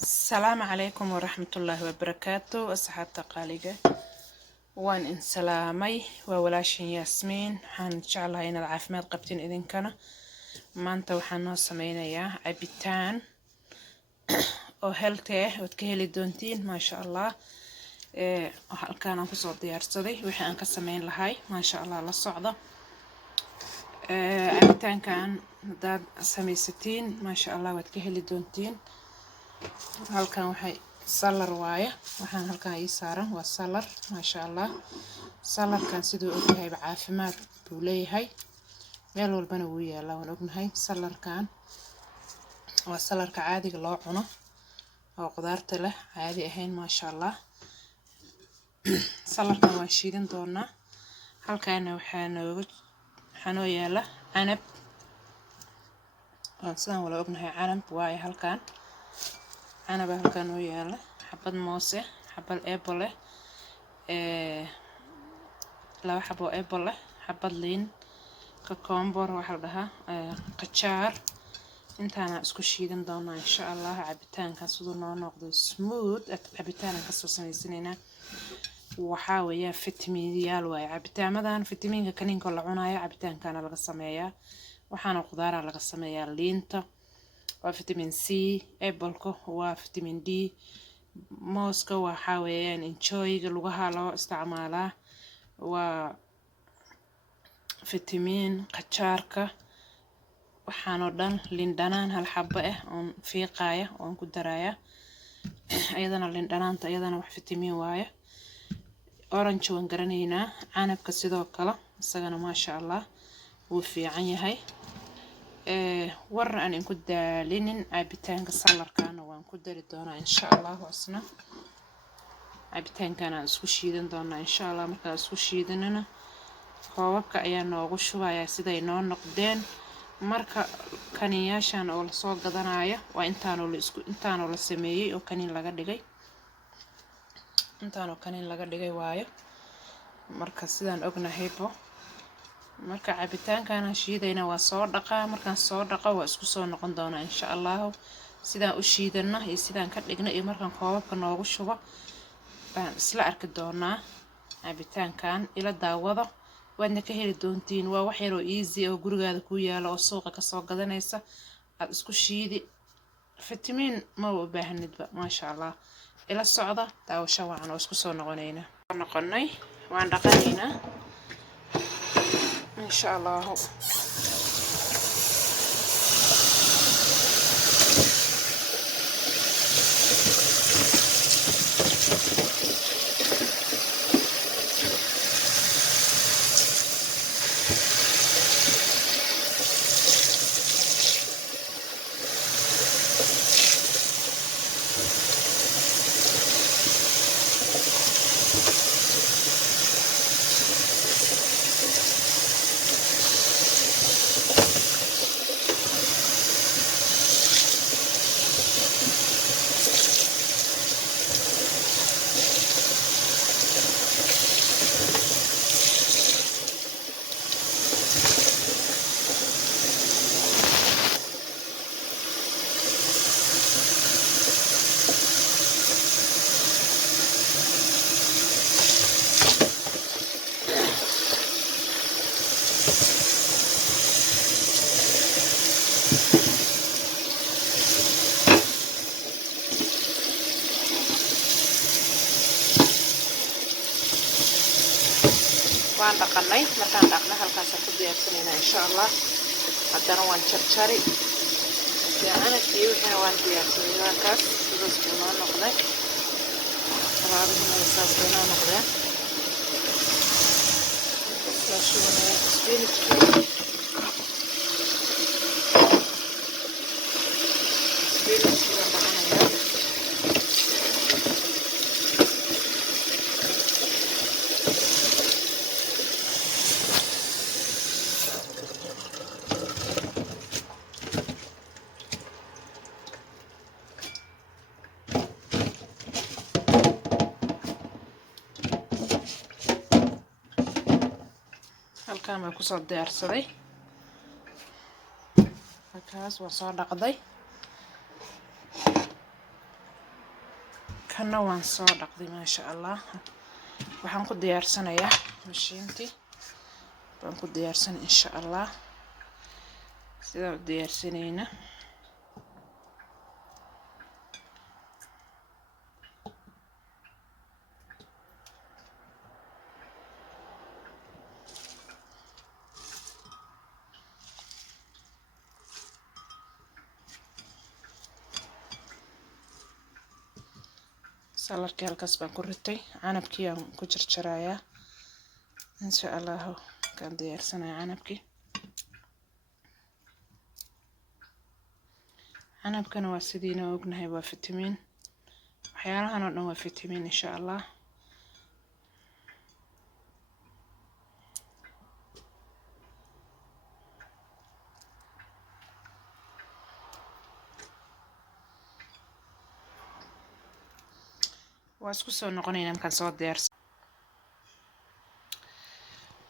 السلام عليكم ورحمة الله وبركاته أصحاب تقاليقة وان إن سلامي وولاشين ياسمين حان جعلها إن العافمات قبتين إذن كان ما أنت وحنو سمينيا عبيتان أو هلتيه وتكهلي دونتين ما شاء الله كان أنكو صوت ديار صدي وحي أنك سمين لهاي ما شاء الله للصعدة عبيتان كان داد سميستين ما شاء الله وتكهلي دونتين halkan waxay salar waaye waxaan halkan ay saaran waa salar ma sha Allah salarkan sidoo uu yahay caafimaad buu leeyahay meel walbana wuu yaalaa waan ognahay salarkan waa salarka caadiga loo cuno oo qudaarta leh caadi ahayn ma sha Allah salarkan waan shiidan doonaa halkan waxaan oo yaala canab oo sidaan wala ognahay canab waaye halkan أنا بهالكان وياله حبة موسى حبة أبله لو حبة أبله حبة لين ككمبر وحدها قشار انت أنا اسكشيدن دونا إن شاء الله عبتان كسودنا نقد سموث عبتان كسوسني سنينا وحاوية فيتامين يالوا عبتان مثلا فيتامين كنين كل عناية عبتان كان لقى السماية وحنا خضار لقى السماية لينتا وفيتامين سي أبلكو وفيتامين دي موسكو وحاويان انشوي لغها لو استعماله وفيتامين قشاركة وحانو دان لندنان هالحبة on فيقاية on كدراية أيضا لندنان أيضا فيتامين واية أورنج وانقرنينا عنب كسيدو كلا سجنا ما شاء الله وفي عيني ورا أن كنت لينين عبتان كسالر كان وان كنت دونا إن شاء الله واسنا عبتان كان اسكشيدن دونا إن شاء الله مركا اسكشيدننا كوابك أيان وغشوا يا سيدي نون نقدين مركا كانياشان أو الصوت قدنايا وإنتانو لسميي أو كانين لغا ديغي إنتانو كانين لغا ديغي وايا مركا سيدان أغنى هيبو marka cabitaankan shiidayna waa soo dhaqaa markaan soo dhaqo waa isku soo noqon doona insha Allah sidaan u shiidana iyo sidaan ka dhigna iyo markaan koobabka noogu shubo baan isla arki doonaa cabitaankan ila daawada waadna ka heli doontiin waa wax yar oo easy oo gurigaada ku yaala oo suuqa ka soo gadanaysa aad isku shiidi fitamiin ma u baahnidba ma sha Allah ila socda daawasho wacan oo isku soo noqonay waan dhaqanaynaa إن شاء الله waan dhaqanay markaan dhaqna halkaas ku diyaarsanayna insha Allah hadana waan jarjari yaana iyo waxaan waan diyaarsanay halkaas sidoo noo noqday talaabada saas noo noqday la shubnay spinach halkaan baan kusoo diyaarsaday halkaas waa soo dhaqday kana waan soo dhaqday maasha allah. waxaan ku diyaarsanayaa mashiintii baan ku diyaarsan insha allah. sidaan u diyaarsanayna salarkii halkaas baan ku ritay. canabkii aan ku jarjarayaa insha allah. kan diyaarsanayaa canabkii. canabkana waa sidiina ognahay waa fitamiin. waxyaalahan oo dhan waa fitamiin insha allah. waa isku soo noqonayna markaan soo diyaarsan.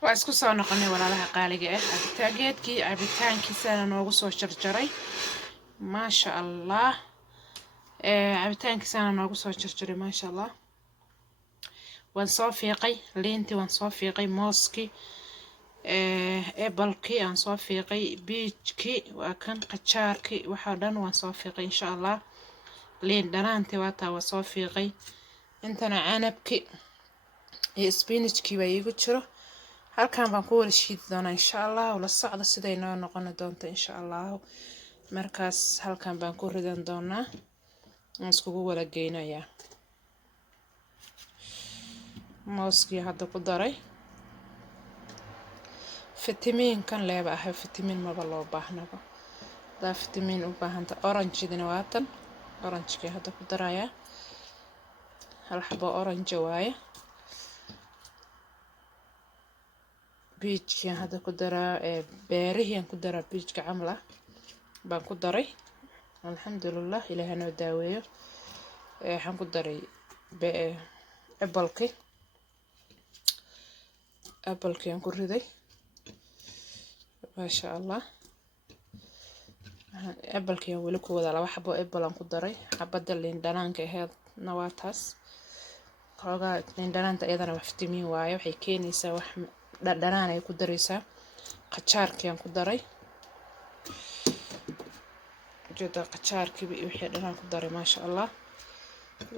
waa isku soo noqonay walaalaha qaaliga ah. cabitaankiisana noogu soo jarjaray maasha allah. cabitaankiisana noogu soo jarjaray maasha allah. waan soo fiiqay liintii, waan soo fiiqay mooskii, ebalkii aan soo fiiqay, biijkii waa kan, qajaarkii, waxaa dhan waan soo fiiqay insha allah. liin dhanaantii waataa waa soo fiiqay. intana canabkii iyo spinachkii baa iigu jiro. halkan baan ku wada shiidi doonaa insha allah. la socda siday noo noqon doonto insha allah. markaas halkan baan ku ridan doonaa. aan iskugu wada geynayaa. mooskii hadda ku daray. fitamiinkan leeba ahay, fitamiin maba loo baahnaba. hadaa fitamiin u baahanta oranjidina waatan. oranjkii hadda ku darayaa. hal xabo orange waaye. biijkii hadda ku daraa. beerihii aan ku daraa biijka camal ah baan ku daray. alxamdulillah ilaahay noo daaweeyo. waxaan ku daray ebalkii aan ku riday maasha allah. ebalkii aan weli ku wada 2 xabo ebal aan ku daray. xabada liin dhanaanka aheedna waa taas. xoogaa liin dhanaanta iyadana wax fitamiin waaye. waxay keenaysaa wax dhadhanaan ay ku daraysaa. qajaarkii aan ku daray. jooda qajaarkii wixii dhanaan ku daray maasha allah.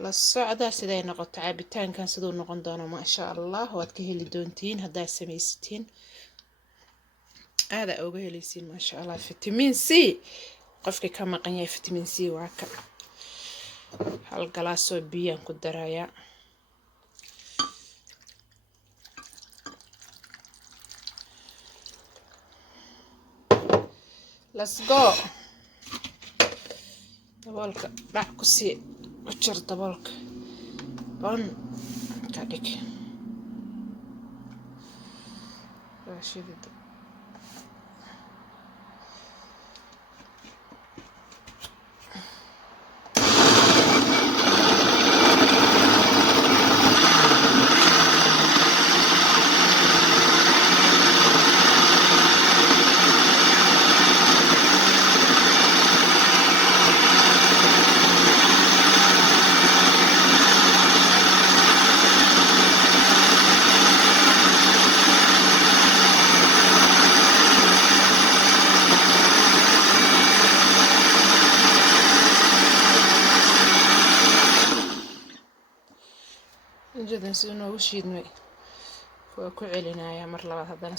la socda siday noqoto cabitaankan siduu noqon doono maasha allah. waad ka heli doontiin haddaad samaysatiin. aada uga helaysiin maasha allah. fitamiin c qofkii ka maqan yahay fitamiin c waa ka. hal galaasoo biyaan ku darayaa. let's go. daboolka dhac ku sii u jar. daboolka on ka dhig. raashidida جدا سنو وشيد مي وكعلنا يا مر لبعض هذا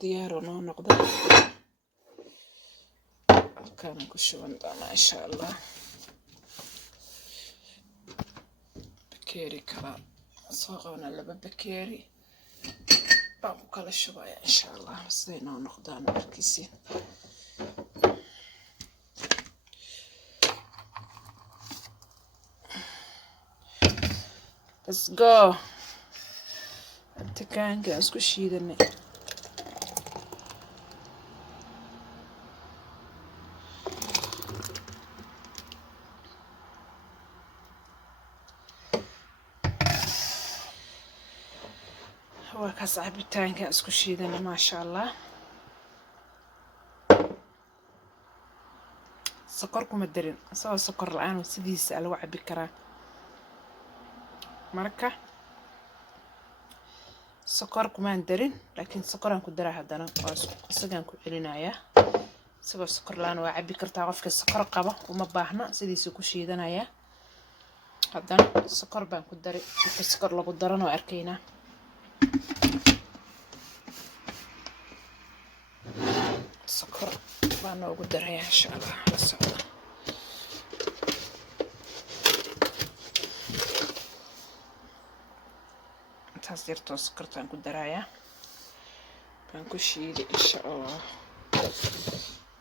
ديارنا نقدر كان كشوان دانا إن شاء الله بكيري كلا صاغونا لبا بكيري بابو كلا شوية إن شاء الله سينا ونقدانا بركيسين let's go انت كان جاز كشيدني waa kaas cabitaanka isku shiidana maasha allah. sokor kuma darin, asagoo sokor la-aan sidiisa lagu cabi karaa. marka sokor kumaan darin, laakiin sokoraan ku daraa haddana waa isagaan ku celinayaa. isagoo sokor la-aan waa cabi kartaa, qofka sokor qaba uma baahna, sidiisa ku shiidanayaa. haddana sokor baan ku dari, marka sokor lagu daran oo arkaynaa. sokor baan noogu darayaa insha allah, la socda. intaas yartoo sokortaan ku darayaa, baan ku shiiday insha allah.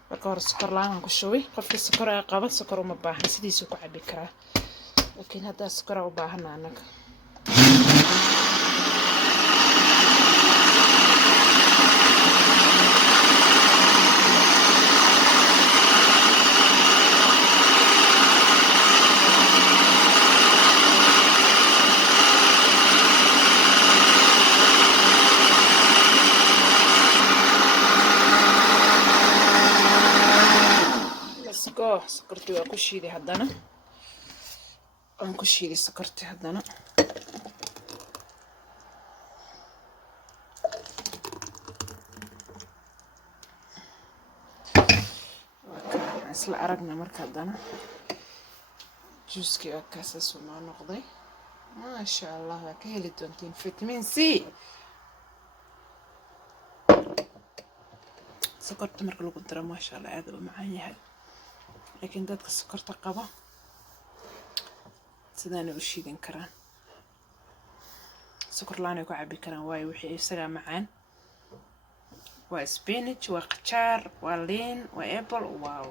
marka hore sokor la-aan ku shubay, qofka sokor qaba sokor uma baahna, sidiisuu ku cabi karaa. laakiin haddaa sokor u baahana annaga. sokorti waa ku shiiday haddana, waan ku shiiday sokorti haddana. isla aragna marka haddana juuskii waa kaasaasuu noo noqday maasha allah. waa ka heli doontiin vitamin C. sokorta marka lagu daro maasha allah aad u macaan yahay, laakiin dadka sokorta qaba sidaana u shiidan karaan, sokor la-aan ay ku cabi karaan, waayo wixii isagaa macaan. waa spinach, waa qajaar, waa liin, waa apple. wow,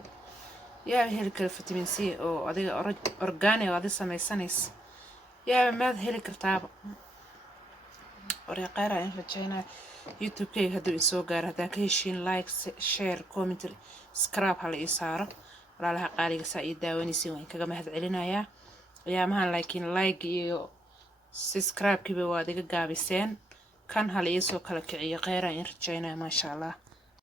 yaa heli kara vitamin C oo adiga organic oo adiga samaysanaysa, yaa maad heli kartaaba. wareeqeera in rajaynaa youtube-kayga hadduu isoo gaaro. haddaan ka heshiin like, share, comment, subscribe hala ii saaro. walaalaha qaaliga saa ii daawanaysiin waan kaga mahad celinayaa. ayaamahan laakiin like iyo subscribe-kiiba waad iga gaabiseen, kan hala iisoo kala kiciyo. kheyra in rajaynaa maasha allah.